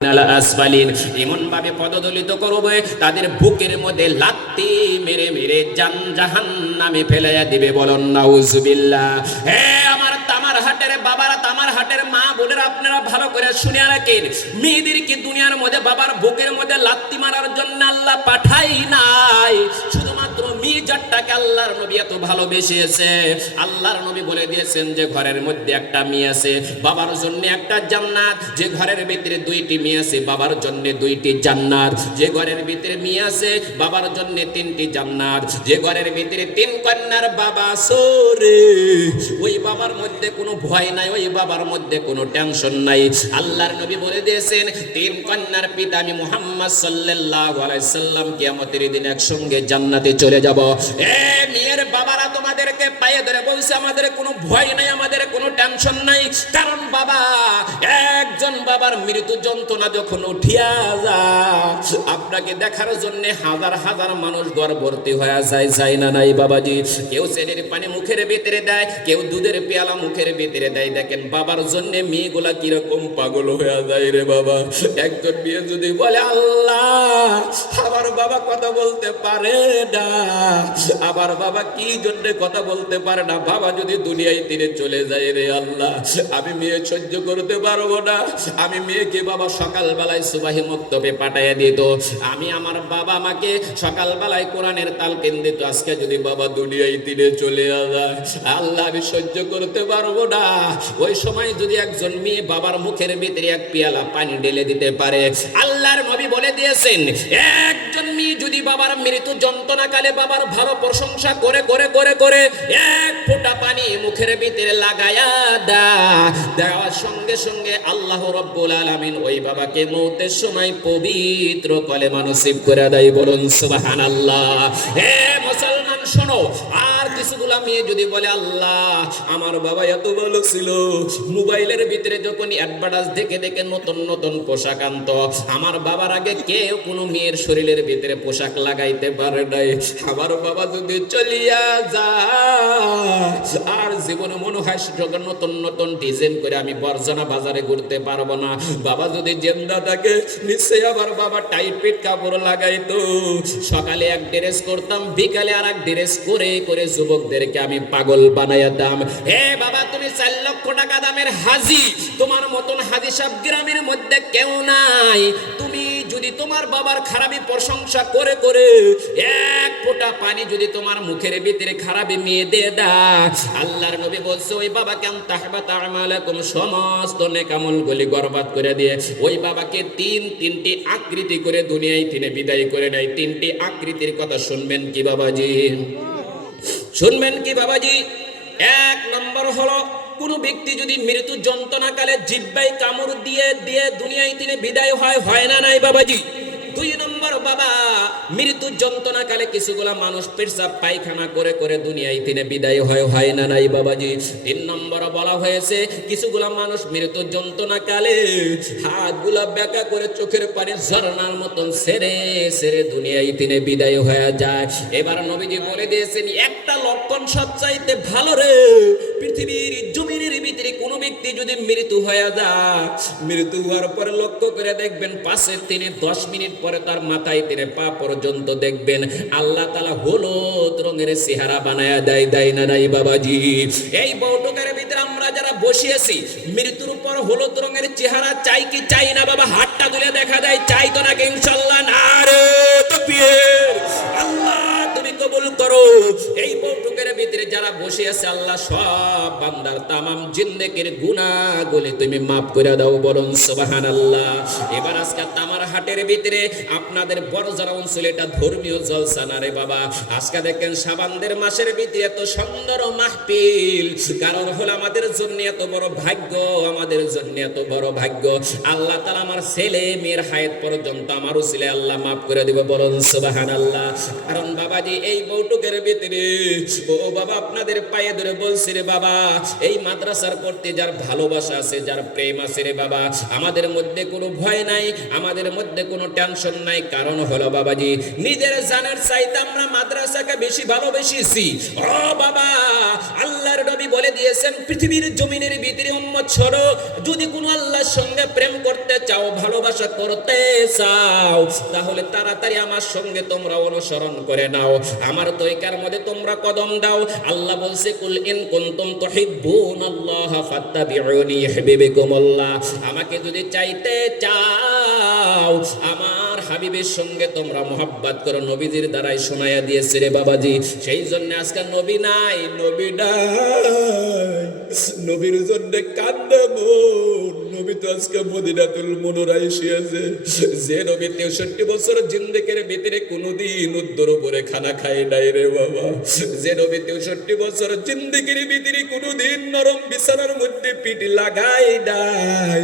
এমন ভাবে পদদলিত করবে তাদের বুকের মধ্যে লাত্তি মেরে মেরে জাহান্নামে ফেলাইয়া দিবে। বলুন নাউজুবিল্লাহ। হে আমার তামারহাটের বাবারা, তামারহাটের মা বোনেরা, আপনারা ভালো করে শুনে রাখেন, মেয়েদেরকে দুনিয়ার মধ্যে বাবার বুকের মধ্যে লাত্তি মারার জন্য আল্লাহ পাঠাই নাই। শুধুমাত্র মেয়ে জাতটাকে আল্লাহর নবী এত ভালোবেসেছে, আল্লাহর নবী বলে দিয়েছেন যে ঘরের মধ্যে একটা মেয়ে আছে, বাবার জন্য একটা জান্নাত। যে ঘরের ভিতরে দুইটি মেয়ে আছে, বাবার জন্য দুইটি জান্নাত। যে ঘরের ভিতরে মেয়ে আছে, বাবার জন্য তিনটি জান্নাত। যে ঘরের ভিতরে তিন কন্যার বাবা সরে, ওই বাবার মধ্যে কোনো ভয় নাই, ওই বাবার মধ্যে কোনো টেনশন নাই। আল্লাহর নবী বলে দিয়েছেন, তিন কন্যার পিতা আমি মুহাম্মদ সাল্লাল্লাহু আলাইহি সাল্লাম কিয়ামতের দিন একসঙ্গে জান্নাতে চলে যাব। এ মেয়ের বাবারা তোমাদেরকে পায়ে ধরে বলছে, আমাদের কোনো ভয় নাই, আমাদের কোনো টেনশন নাই। কারণ বাবা, একজন বাবার মৃত্যু যন্ত্রণা যখন উঠিয়া যায়, আপনাকে দেখার জন্য হাজার হাজার মানুষ ঘর ভর্তি হয়ে যায়, যায় না নাই বাবাজি? কেউ ছেলের পানি মুখের ভিতরে দেয়, কেউ দুধের পেয়ালা মুখের ভিতরে দেয়। দেখেন বাবার জন্য মেয়েগুলা কিরকম পাগল হয়ে যায় রে বাবা। একজন মেয়ে যদি বলে আল্লাহ, আমার বাবা কথা বলতে পারে না, আমার বাবা কি জন্য কথা বলতে পারে না, বাবা যদি দুনিয়ায় তীরে চলে যায় রে আল্লাহ, আমি মেয়ে সহ্য করতে পারবো না। আমি মেয়েকে বাবা সকালবেলায় সুবাহি মক্তবে পাঠাইয়া দিত, আমি আমার বাবা আমাকে সকালবেলায় কোরআনের তালকিন দিত। আজকে যদি বাবা দুনিয়ায় তীরে চলে যায়, আল্লাহ আমি সহ্য করতে পারবো না। ওই সময় যদি একজন মেয়ে বাবার মুখের ভিতরে এক পেয়ালা পানি ঢেলে দিতে পারে, আল্লাহর নবী বলে দিয়েছেন, একজন মেয়ে যদি বাবার মৃত্যু যন্ত্রণাকালে বাবার ভালো প্রশংসা করে করে করে করে এক ফোঁটা পানি মুখের ভিতরে লাগায়া দেওয়ার সঙ্গে সঙ্গে আল্লাহ রাব্বুল আলামিন ওই বাবাকে মৌতের সময় পবিত্র কলেমা নসিব করে দেয়। বলুন সুবহানাল্লাহ। হে মুসলমান শোনো, আর কিছুগুলা মেয়ে যদি বলে আল্লাহ আমার বাবা এত ভালো ছিল, মোবাইলের ভিতরে যখন অ্যাডভার্টাইজ দেখে দেখে নতুন নতুন পোশাক আনতো, আমার বাবার আগে কেউ কোনো মেয়ের শরীরের ভিতরে পোশাক লাগাইতে পারে নাই। আমার বাবা যদি চলিয়া যায়, আর জীবনে মনে হয় যখন নতুন নতুন ডিজাইন করে আমি বর্জনা বাজারে ঘুরতে পারবো না। বাবা যদি জেন্দা থাকে, নিশ্চয়ই আমার বাবা টাইট ফিট কাপড় লাগাইতো। সকালে এক ড্রেস করতাম, বিকালে আর এক ড্রেস করে করে যুবকদেরকে আমি পাগল বানাইতাম। হে বাবা, তুমি 4 লক্ষ টাকা দামের হাজি, তোমার মতন হাজি সাহেব গ্রামের মধ্যে কেউ নাই। তুমি যদি তোমার বাবার খারাপি প্রশংসা করে করে এক ফোঁটা পানি যদি তোমার মুখের ভিতরে খারাপি মেয়ে দিয়ে দাও, আল্লাহর নবী বলছে ওই বাবাকে তাহবাত আমালাকুম, সমস্ত নেক আমলগুলি বরবাদ করে দিয়ে ওই বাবাকে তিনটি আকৃতি করে দুনিয়ায় তিনি বিদায় করে নেয়। 3টি আকৃতির কথা শুনবেন কি বাবাজি? শুনবেন কি বাবাজি? 1 নম্বর হলো, কোন ব্যক্তি যদি মৃত্যু যন্ত্রণাকালে জিহ্বায় কামড় দিয়ে দিয়ে দুনিয়ায় তিনি বিদায় হয় না নাই বাবাজি? 2 নম্বর বাবা, মৃত্যু যন্ত্রণাকালে কিছুগুলা মানুষ পেশাব পায়খানা করে করে দুনিয়ায় তিনি বিদায় হয় না নাই বাবাজি? 3 নম্বর বলা হয়েছে, কিছুগুলা মানুষ মৃত্যু যন্ত্রণাকালে হাতগুলা বেঁকা করে চোখের পানি ঝর্ণার মতন সেরে সেরে দুনিয়ায় তিনি বিদায় হয়ে যায়। এবার নবীজি বলে দিয়েছেন, একটা লক্ষণ সবচাইতে ভালো রে, পৃথিবীর জমিনের ভিতরে কোন ব্যক্তি যদি মৃত্যু হয়ে যায়, মৃত্যু হওয়ার পরে লক্ষ্য করে দেখবেন, পাশের তিনি 10 মিনিট পরে তার মাথায় তিনি পা পর্যন্ত দেখবেন আল্লাহ তাআলা হলুদ রঙের চেহারা বানায়া দেয় না নাই বাবাজি? এই বৈঠকের ভিতরে আমরা যারা বসিয়েছি, মৃত্যুর পর হলুদ রঙের চেহারা চাই কি চাই না বাবা? হাতটা তুলে দেখা যায়, চাই তো নাকি? ইনশাআল্লাহ নারে তাকবীর। আল্লাহ তুমি কবুল করো। এই বৈঠকের ভিতরে যারা বসে আছে, আল্লাহ সব বান্দার তামাম জিন্দেগির গুনাহগুলি তুমি মাফ করে দাও। বলুন সুবহানাল্লাহ। এবার আজকে তামার হাটের ভিতরে আপনাদের বড়জরা অঞ্চলে এটা ধর্মীয় জলসা না রে বাবা। আজকে দেখেন শাবানদের মাসের ভিতরে এত সুন্দর মাহফিল, কারণ হলো আমাদের জন্য এত বড় ভাগ্য, আমাদের জন্য এত বড় ভাগ্য। আল্লাহ তাআলা আমার ছেলে মেয়ের হায়াত পর্যন্ত আমার উসিলে আল্লাহ মাফ করে দিব। বলুন সুবহানাল্লাহ। কারণ বাবাজি এই বৈঠকের ভিতরে ও বাবা আপনাদের পায়ে ধরে বলছি রে বাবা, এই মাদ্রাসার প্রতি যার ভালোবাসা আছে, যার প্রেম আছে রে বাবা, আমাদের মধ্যে কোনো ভয় নাই, আমাদের মধ্যে কোনো টেনশন নাই। কারণ হলো বাবাজি, নিজের জানের চাইতে আমরা মাদ্রাসাকে বেশি ভালোবেসেছি। ও বাবা, আল্লাহর নবী বলে দিয়েছেন, পৃথিবীর জমিনের ভিতরে উম্মত ছড়ো, যদি কোনো আল্লাহর সঙ্গে প্রেম করতে চাও, ভালোবাসা করতে চাও, তাহলে তাড়াতাড়ি আমার সঙ্গে তোমরা অনুসরণ করে নাও, আমার তরিকার মধ্যে তোমরা কদম দাও। আল্লাহ বলছে, কুল ইন কুনতুম তুহিব্বুনাল্লাহ ফাত্তাবিউনি ইউহিব্বুকুমুল্লাহ, আমাকে যদি চাইতে চাও, আমার হাবিবের সঙ্গে তোমরা মোহাব্বত করো। নবীজির দ্বারাই শোনায়া দিয়েছে রে বাবাজি। সেই জন্য আজকে নবী নাই, নবী নাই, নবীর জন্য কান্দে মন। নবী তো আজকে মদিনাতুল মুনাওয়ারায় এসেছে। যে নবী 63 বছর জিন্দেগির ভিতরে কোনোদিন উদ্দর উপরে খানা খায় নাই রে বাবা, যে নবী 63 বছর জিন্দেগির ভিতরে কোনোদিন নরম বিছানার মধ্যে পিঠ লাগায় নাই,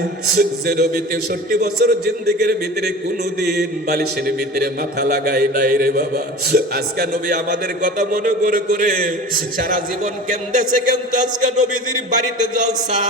যে নবী 63 বছর জিন্দেগির ভিতরে কোনোদিন বালিশের ভিতরে মাথা লাগায় নাই রে বাবা। আজকে নবী আমাদের কথা মনে করে করে সারা জীবন কেন্দেছে, কিন্তু আজকে নবীজির বাড়িতে জলসা,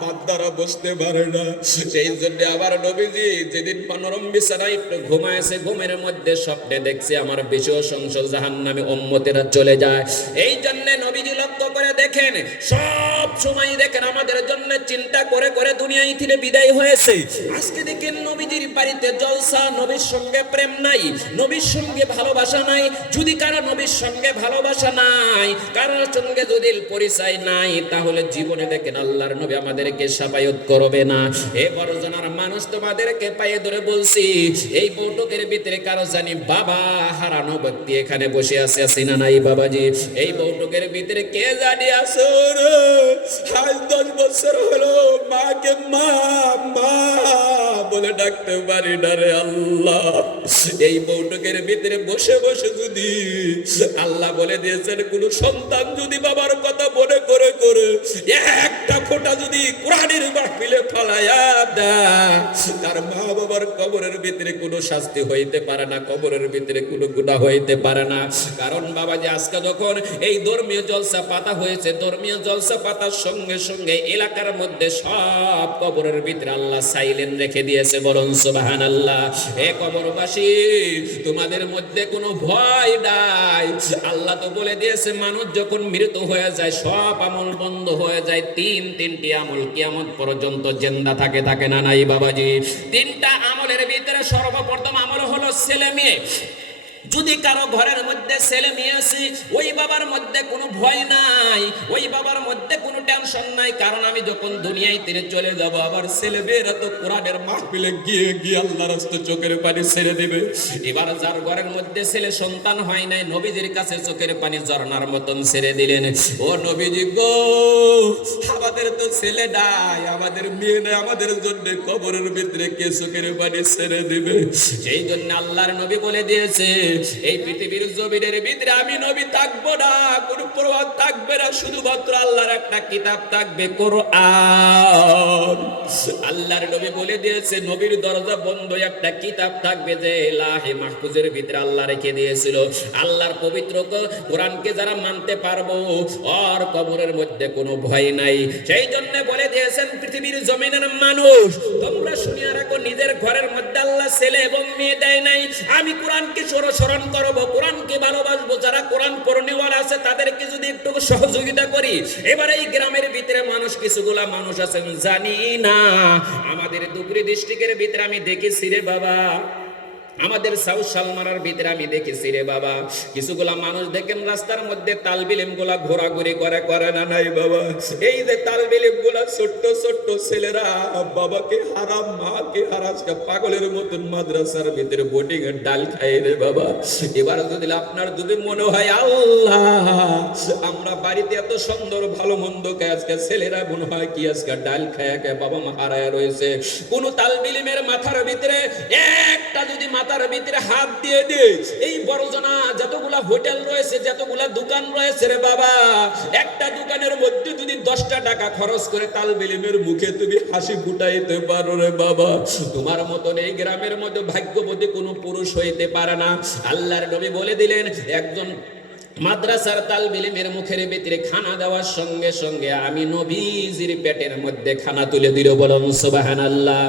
বাদ্দারা বসতে পারে না। সেই জন্য আবার নবীজি যেদিন নরম বিছানায় একটু ঘুমাইছে, ঘুমের মধ্যে স্বপ্নে দেখছে আমার বেশি সংসার জাহান্নামে উম্মতেরা চলে যায়। এই জন্য নবীজি লক্ষ্য করে দেখেন, সব সময় দেখেন আমাদের জন্য চিন্তা করে করে দুনিয়ায় থেকে বিদায় হয়েছে। আজকে দেখেন নবীজির বাড়িতে জলসা, নবীর সঙ্গে প্রেম নাই, নবীর সঙ্গে ভালোবাসা নাই। যদি কারো নবীর সঙ্গে ভালোবাসা নাই, কারোর সঙ্গে যদি পরিচয় নাই, তাহলে জীবনে দেখেন আল্লাহর নবী আমাদেরকে সাফায়াত করবে না। এ বড় জনার মানুষ, তোমাদেরকে পায়ে ধরে বলছি, এই বৈঠকের ভিতরে কারো জানি বাবা হারানো ব্যক্তি এখানে বসে আছে, আছে না নাই বাবাজি? এই বৈঠকের ভিতরে কে জানি আছে রে, আজ 10 বছর হলো মাকে মা মা বলে ডাকতে পারি না রে আল্লাহ। এই বৈঠকের ভিতরে বসে বসে যদি আল্লাহ বলে দিয়েছেন, কোন সন্তান যদি বাবার কথা মনে করে করে একটা ফোঁটা যদি কোরআনের মাহফিলে ফালায়া দেয়, তার মা বাবার কবরের ভিতরে কোনো শাস্তি হইতে পারে না, কবরের ভিতরে কোনো গুনাহ হইতে পারে না। কারণ বাবাজি, আজকে যখন এই ধর্মীয় জলসা পাতা হয়েছে, ধর্মীয় জলসা পাতার সঙ্গে সঙ্গে এলাকার মধ্যে সব কবরের ভিতরে আল্লাহ সাইলেন্ট রেখে দিয়েছে। বলুন সুবহানাল্লাহ। হে কবরবাসী, তোমাদের মধ্যে কোনো ভয় নাই। আল্লাহ তো বলে দিয়েছে, মানুষ যখন মৃত হয়ে যায় সব আমল বন্ধ হয়ে যায়। তিনটি আমল কিয়ামত পর্যন্ত জিন্দা থাকে, থাকে না নাই বাবাজি? 3টা আমলের ভিতরে সর্বপ্রথম আমল হলো ছেলে মেয়ে। যদি কারো ঘরের মধ্যে ছেলে মেয়ে আছে, ওই বাবার মধ্যে কোনো ভয় নাই, ওই বাবার মধ্যে কোনো টেনশন নাই। কারণ আমি যখন দুনিয়ায় তীরে চলে যাব, আবার ছেলে মেয়েরা তো কোরআনের মাহফিলে গিয়ে গিয়ে আল্লাহর রাস্তা চোখের পানি ছেড়ে দেবে। এবার যার ঘরের মধ্যে ছেলে সন্তান হয় নাই, নবীজির কাছে চোখের পানি ঝর্ণার মতন ছেড়ে দিলেন। ও নবীজি গো, আমাদের তো ছেলে নাই, আমাদের মেয়ে নাই, আমাদের জন্য কবরের ভিতরে কে চোখের পানি ছেড়ে দিবে? সেই জন্য আল্লাহর নবী বলে দিয়েছে, এই পৃথিবীর জমিনের ভিতরে আমি নবী থাকবো না, কোন প্রভাব থাকবে না, শুধুমাত্র আল্লাহর একটা কিতাব থাকবে, কোরআন। আল্লাহর নবী বলে দিয়েছে, নবীর দরজা বন্ধ, একটা কিতাব থাকবে যে লাহে মাহফুজের ভিতরে আল্লাহ রেখে দিয়েছিল। আল্লাহর পবিত্র কোরআনকে যারা মানতে পারবো, আর কবরের মধ্যে কোনো ভয় নাই। সেই জন্য বলে দিয়েছেন, পৃথিবীর জমিনের মানুষ, তোমরা শুনিয়া রাখো, নিজের ঘরের মধ্যে আল্লাহ ছেলে এবং মেয়ে দেয় নাই। আমি কোরআনকে স্মরণ করবো, কোরআনকে ভালোবাসবো। যারা কোরআন পড়নেওয়ালা আছে তাদেরকে যদি একটু সহযোগিতা করি। এবার এই গ্রামের ভিতরে মানুষ, কিছুগুলা মানুষ আছেন জানি না, আমাদের ধুবড়ী ডিস্ট্রিক্টের ভিতরে আমি দেখেছি রে বাবা, আমাদের সাউথ শালমারার ভিতরে আমি দেখেছি রে বাবা, কিছুগুলা মানুষ দেখেন রাস্তার মধ্যে তালবিলিম গুলা ঘোরাঘুরি করে না নাই বাবা? এই যে তালবিলিম গুলা ছোট্ট ছোট্ট ছেলেরা বাবাকে হারাম, মাকে হারাম, পাগলের মতন মাদ্রাসার ভিতরে বোটিং এর ডাল খায় রে বাবা। এবার যদি আপনার যদি মনে হয়, আল্লাহ আমরা বাড়িতে এত সুন্দর ভালো মন্দ খায়, আজকে ছেলেরা মনে হয় কি আজকে ডাল খায় বাবা মা হারায় রয়েছে, কোন তালবিলিমের মাথার ভিতরে একটা যদি মাথার ভিতরে হাত দিয়ে দে, এই বড় জনা যতগুলা হোটেল রয়েছে, যতগুলা দোকান রয়েছে রে বাবা, একটা দোকানের মধ্যে যদি 10টা টাকা খরচ করে তালবিলিমের মুখে তুমি হাসি ফুটাইতে পারো রে বাবা, তোমার মতন এই গ্রামের মধ্যে ভাগ্যবতী কোনো পুরুষ হইতে পারে না। আল্লাহর নবী বলে দিলেন, একজন মাদ্রাসার তালবিলেমের মুখের ভিতরে খানা দেওয়ার সঙ্গে সঙ্গে আমি নবীজির পেটের মধ্যে খানা তুলে দিল, বলুন সুবহানাল্লাহ।